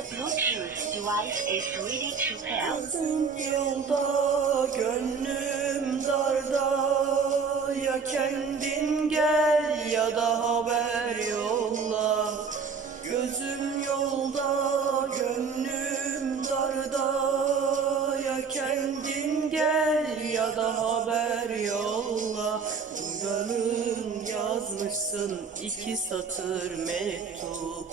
Pair. Yolda gönlüm darda Ya kendin gel ya da haber yolla. Gözüm yolda gönlüm darda Ya kendin gel ya da haber yolla yazmışsın iki satır mektup.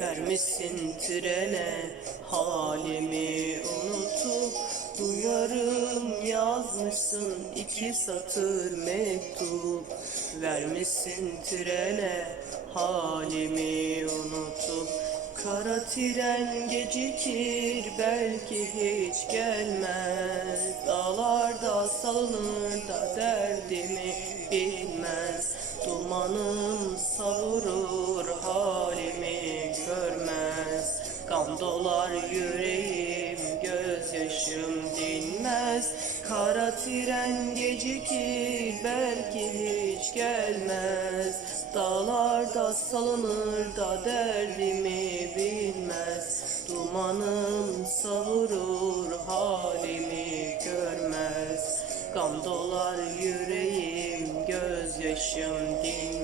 Vermişsin trene halimi unutup. Duyarım yazmışsın iki satır mektup. Vermişsin trene halimi unutup. Kara tren gecikir belki hiç gelmez. Dağlarda salınır Kara tren gecikir belki hiç gelmez. Dağlarda salınır da derdimi bilmez. Dumanım savurur halimi görmez. Gam dolar yüreğim gözyaşım dinmez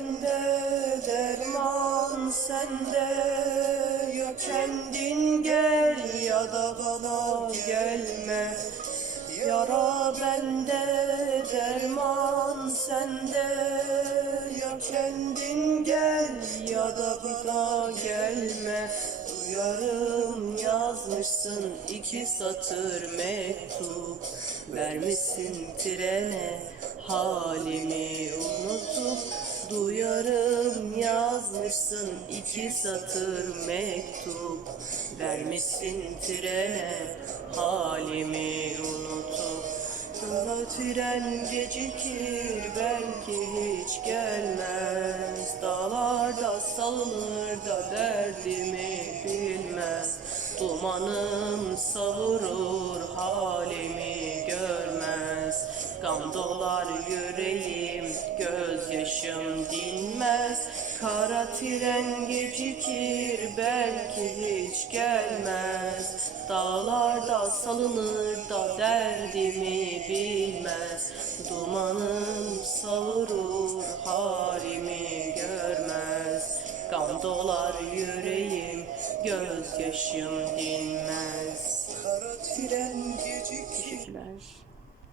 Bende derman sende Ya kendin gel ya da bana gelme. Yara bende derman sende Ya kendin gel ya da bana gelme. Duyarım yazmışsın iki satır mektup. Vermişsin trene halimi unutup Duyarım yazmışsın iki satır mektup. Vermişsin trene halimi unutup. Kara tren gecikir belki hiç gelmez. Dağlarda salınır da derdimi bilmez. Dumanım savurur halimi görmez. Gam dolar yüreğim gözyaşım dinmez. Kara tren gecikir belki hiç gelmez. Dağlarda salınır da derdimi bilmez. Dumanım savurur halimi görmez. Gam dolar yüreğim gözyaşım dinmez. Kara tren